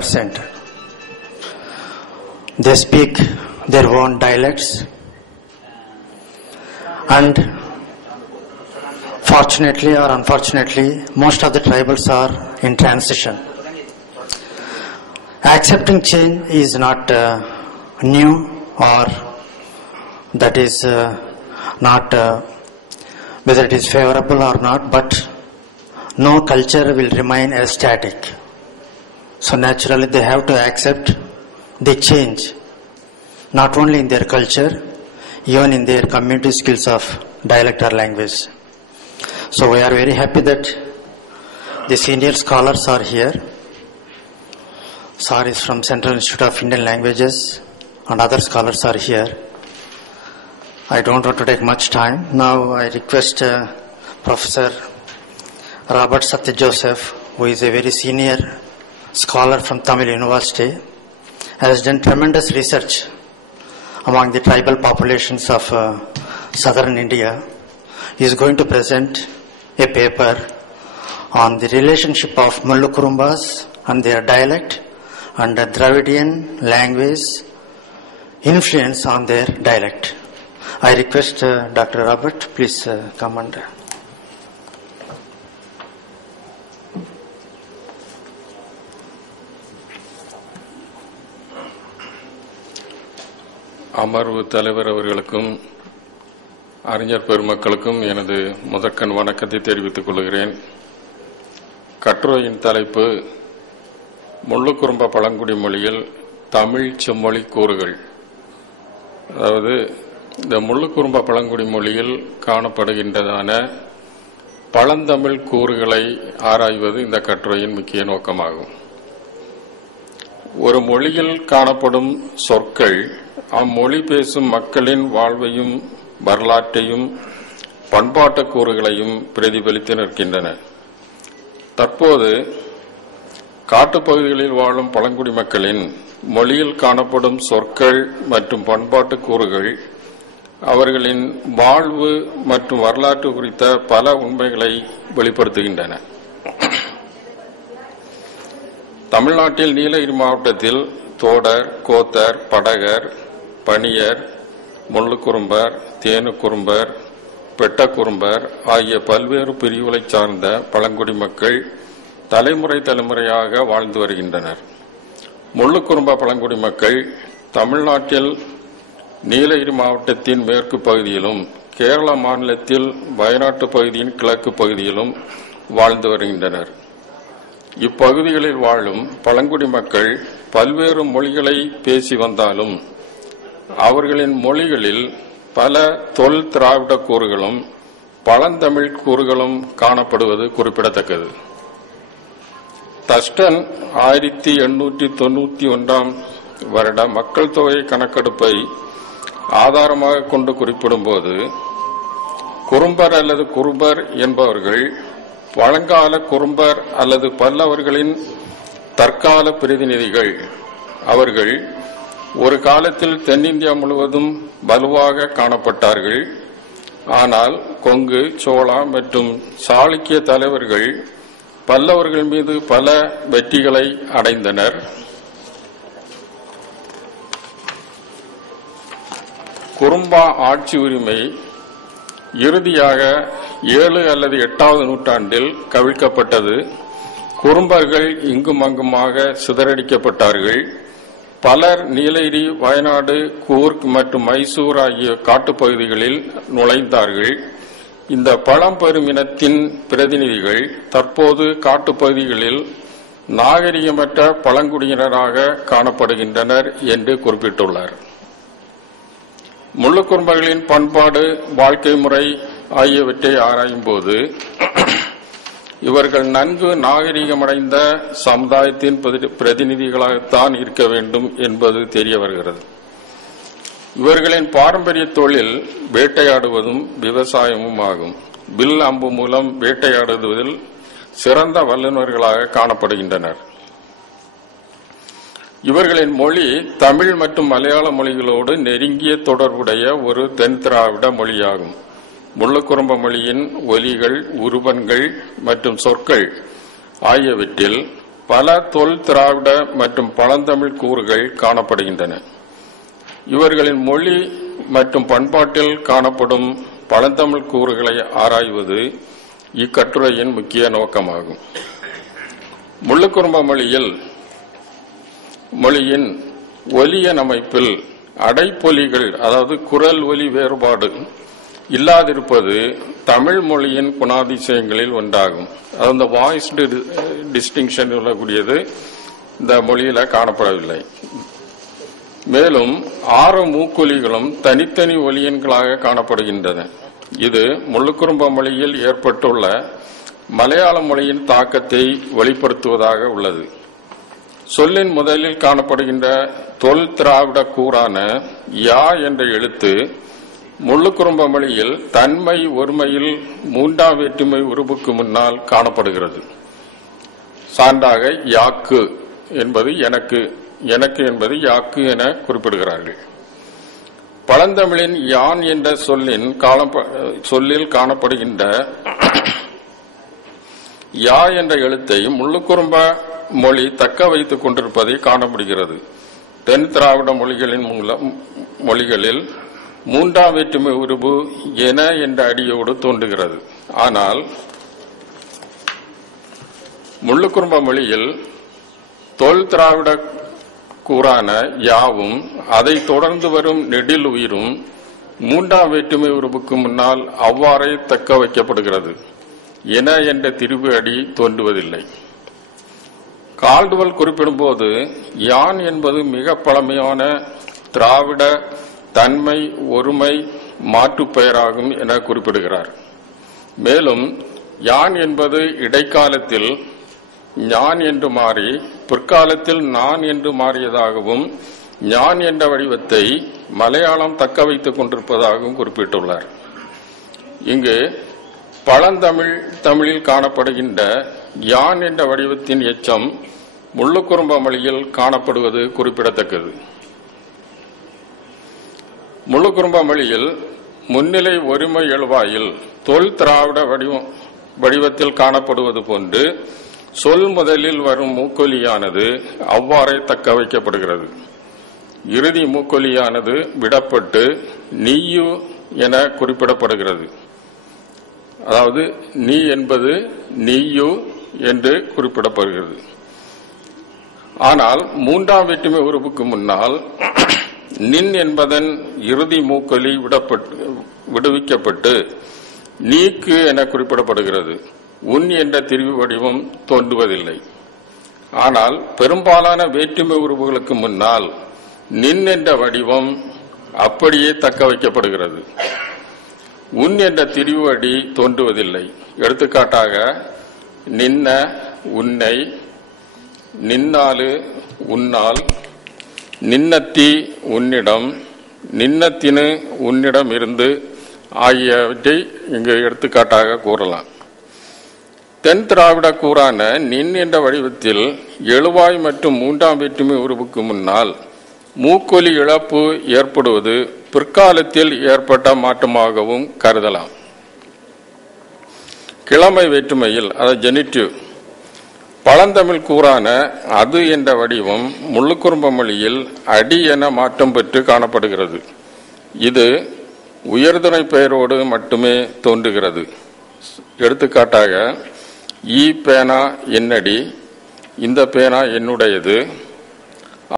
percent. They speak their own dialects and fortunately or unfortunately most of the tribals are in transition. Accepting change is not uh, new or that is uh, not uh, whether it is favorable or not but no culture will remain static. So naturally they have to accept the change, not only in their culture, even in their community skills of dialect or language. So we are very happy that the senior scholars are here. Sir is from Central Institute of Indian Languages and other scholars are here. I don't want to take much time. Now I request uh, Professor Robert Satya Joseph, who is a very senior scholar from Tamil University, has done tremendous research among the tribal populations of uh, southern India. He is going to present a paper on the relationship of Mullukurumbas and their dialect and the Dravidian language influence on their dialect. I request uh, Dr. Robert, please uh, come and. அமர்வு தலைவர் அவர்களுக்கும் அறிஞர் பெருமக்களுக்கும் எனது முதற்கண் வணக்கத்தை தெரிவித்துக் கொள்கிறேன். கட்டுரையின் தலைப்பு முள்ளுக்குறும்ப பழங்குடி மொழியில் தமிழ் செம்மொழி கூறுகள். அதாவது இந்த முள்ளுக்குறும்ப பழங்குடி மொழியில் காணப்படுகின்றதான பழந்தமிழ் கூறுகளை ஆராய்வது இந்த கட்டுரையின் முக்கிய நோக்கமாகும். ஒரு மொழியில் காணப்படும் சொற்கள் அம்மொழி பேசும் மக்களின் வாழ்வையும் வரலாற்றையும் பண்பாட்டு கூறுகளையும் பிரதிபலித்து நிற்கின்றன. தற்போது காட்டுப்பகுதிகளில் வாழும் பழங்குடி மக்களின் மொழியில் காணப்படும் சொற்கள் மற்றும் பண்பாட்டு கூறுகள் அவர்களின் வாழ்வு மற்றும் வரலாற்று குறித்த பல உண்மைகளை வெளிப்படுத்துகின்றன. தமிழ்நாட்டில் நீலகிரி மாவட்டத்தில் தோடர் கோத்தர் படகர் பணியர் முள்ளுக்குறும்பர் தேனுக்குறும்பர் பெட்டக்குறும்பர் ஆகிய பல்வேறு பிரிவுகளைச் சார்ந்த பழங்குடி மக்கள் தலைமுறை தலைமுறையாக வாழ்ந்து வருகின்றனர். முள்ளுக்குறும்ப பழங்குடி மக்கள் தமிழ்நாட்டில் நீலகிரி மாவட்டத்தின் மேற்கு பகுதியிலும் கேரள மாநிலத்தில் வயநாட்டு பகுதியின் கிழக்கு பகுதியிலும் வாழ்ந்து வருகின்றனர். இப்பகுதிகளில் வாழும் பழங்குடி மக்கள் பல்வேறு மொழிகளை பேசி வந்தாலும் அவர்களின் மொழிகளில் பல தொல் திராவிட கூறுகளும் பழந்தமிழ் கூறுகளும் காணப்படுவது குறிப்பிடத்தக்கது. தஸ்டன் ஆயிரத்தி எண்ணூற்றி தொண்ணூற்றி ஒன்றாம் வருட மக்கள் தொகை கணக்கெடுப்பை ஆதாரமாக கொண்டு குறிப்பிடும்போது குறும்பர் அல்லது குறும்பர் என்பவர்கள் பழங்கால குறும்பர் அல்லது பல்லவர்களின் தற்கால பிரதிநிதிகள் அவர்கள் ஒரு காலத்தில் தென்னிந்தியா முழுவதும் வலுவாக காணப்பட்டார்கள். ஆனால் கொங்கு சோழா மற்றும் சாளுக்கிய தலைவர்கள் பல்லவர்கள் மீது பல வெற்றிகளை அடைந்தனர். குறும்பா ஆட்சி உரிமை இறுதியாக ஏழு அல்லது எட்டாவது நூற்றாண்டில் கவிழ்க்கப்பட்டது. குறும்பர்கள் இங்கும் அங்குமாக சிதறடிக்கப்பட்டார்கள். பலர் நீலகிரி வயநாடு கூர்க் மற்றும் மைசூர் ஆகிய காட்டுப்பகுதிகளில் நுழைந்தார்கள். இந்த பழம்பெருமினத்தின் பிரதிநிதிகள் தற்போது காட்டுப்பகுதிகளில் நாகரிகமற்ற பழங்குடியினராக காணப்படுகின்றனர் என்று குறிப்பிட்டுள்ளார். முள்ளுக்குறும்பர்களின் பண்பாடு வாழ்க்கை முறை ஆகியவற்றை ஆராயும் போது இவர்கள் நன்கு நாகரிகமடைந்த சமுதாயத்தின் பிரதி- பிரதிநிதிகளாகத்தான் இருக்க வேண்டும் என்பது தெரிய வருகிறது. இவர்களின் பாரம்பரிய தொழில் வேட்டையாடுவதும் விவசாயமும் ஆகும். வில் அம்பு மூலம் வேட்டையாடுவதில் சிறந்த வல்லுநர்களாக காணப்படுகின்றனர். இவர்களின் மொழி தமிழ் மற்றும் மலையாள மொழிகளோடு நெருங்கிய தொடர்புடைய ஒரு தென் திராவிட மொழியாகும். முள்ளுக்குறும்ப மொழியின் ஒலிகள் உருவன்கள் மற்றும் சொற்கள் ஆகியவற்றில் பல தொல் திராவிட மற்றும் பழந்தமிழ் கூறுகள் காணப்படுகின்றன. இவர்களின் மொழி மற்றும் பண்பாட்டில் காணப்படும் பழந்தமிழ் கூறுகளை ஆராய்வது இக்கட்டுரையின் முக்கிய நோக்கமாகும். முள்ளுக்குரும்ப மொழியில் மொழியின் ஒலியன் அமைப்பில் அடைப்பொலிகள் அதாவது குரல் ஒலி வேறுபாடு இல்லாதிருப்பது தமிழ் மொழியின் குணாதிசயங்களில் ஒன்றாகும். அது அந்த வாய்ஸ் டிஸ்டிங்ஷன் சொல்லக்கூடியது இந்த மொழியில காணப்படவில்லை. மேலும் ஆறு மூக்கொலிகளும் தனித்தனி ஒலியன்களாக காணப்படுகின்றன. இது முள்ளுக்குறும்ப மொழியில் ஏற்பட்டுள்ள மலையாள மொழியின் தாக்கத்தை வெளிப்படுத்துவதாக உள்ளது. சொல்லின் முதலில் காணப்படுகின்ற தொல் திராவிட கூறான யா என்ற எழுத்து முள்ளுக்குறும்ப மொழியில் தன்மை ஒருமையில் மூன்றாம் வேற்றுமை உருவுக்கு முன்னால் காணப்படுகிறது. சான்றாக யாக்கு என்பது எனக்கு எனக்கு என்பது யாக்கு என குறிப்பிடுகிறார்கள். பழந்தமிழின் யான் என்ற சொல்லின் காலம் சொல்லில் காணப்படுகின்ற யா என்ற எழுத்தை முள்ளுக்குறும்ப மொழி தக்க வைத்துக் கொண்டிருப்பதை காண முடிகிறது. தென் திராவிட மொழிகளின் மூலம் மொழிகளில் மூன்றாம் வேற்றுமை உருவு என என்ற அடியோடு தோன்றுகிறது. ஆனால் முள்ளுக்குறும்ப மொழியில் தொல் திராவிட கூறான யாவும் அதை தொடர்ந்து வரும் நெடில் உயிரும் மூன்றாம் வேற்றுமை உருவுக்கு முன்னால் அவ்வாறே தக்க வைக்கப்படுகிறது என என்ற திரிவு அடி தோன்றுவதில்லை. கால்டுவல் குறிப்பிடும்போது யான் என்பது மிக பழமையான திராவிட தன்மை ஒருமை மாற்றுப் பெயராகும் என குறிப்பிடுகிறார். மேலும் யான் என்பது இடைக்காலத்தில் ஞான் என்று மாறி பிற்காலத்தில் நான் என்று மாறியதாகவும் ஞான் என்ற வடிவத்தை மலையாளம் தக்க வைத்துக் கொண்டிருப்பதாகவும் குறிப்பிட்டுள்ளார். இங்கு பழந்தமிழ் தமிழில் காணப்படுகின்ற யான் என்ற வடிவத்தின் எச்சம் முள்ளுக்குறும்ப மொழியில் காணப்படுவது குறிப்பிடத்தக்கது. முள்ளுக்குறும்ப மொழியில் முன்னிலை ஒருமை எழுவாயில் தொல் திராவிட வடிவம் வடிவத்தில் காணப்படுவது போன்று சொல் முதலில் வரும் மூக்கொலியானது அவ்வாறே தக்க வைக்கப்படுகிறது. இறுதி மூக்கொலியானது விடப்பட்டு நீயு என குறிப்பிடப்படுகிறது. அதாவது நீ என்பது நீயு என்று குறிப்பிடப்படுகிறது. ஆனால் மூன்றாம் வேற்றுமை உறுப்புக்கு முன்னால் நின் என்பதன் இறுதி மூக்கொலி விடப்பட்டு விடுவிக்கப்பட்டு நீக்கு என குறிப்பிடப்படுகிறது. உன் என்ற திரிவு வடிவம் தோன்றுவதில்லை. ஆனால் பெரும்பாலான வேற்றுமை உறுப்புகளுக்கு முன்னால் நின் என்ற வடிவம் அப்படியே தக்க வைக்கப்படுகிறது. உன் என்ற திரிவு அடி தோன்றுவதில்லை. எடுத்துக்காட்டாக நின்ன உன்னை நின்னாலு உன்னால் நின்னத்தி உன்னிடம் நின்னத்தினு உன்னிடம் இருந்து ஆகியவற்றை இங்கு எடுத்துக்காட்டாக கூறலாம். தென் திராவிட கூறான நின் என்ற வடிவத்தில் எழுவாய் மற்றும் மூன்றாம் வேற்றுமை உருவுக்கு முன்னால் மூக்கொலி இழப்பு ஏற்படுவது பிற்காலத்தில் ஏற்பட்ட மாற்றமாகவும் கருதலாம். கிழமை வேற்றுமையில் அதாவது ஜெனிட்டிவ் பழந்தமிழ் கூறான அது என்ற வடிவம் முள்ளுக்குறும்ப மொழியில் அடி என மாற்றம் பெற்று காணப்படுகிறது. இது உயர்துணை பெயரோடு மட்டுமே தோன்றுகிறது. எடுத்துக்காட்டாக ஈ பேனா என்னடி இந்த பேனா என்னுடையது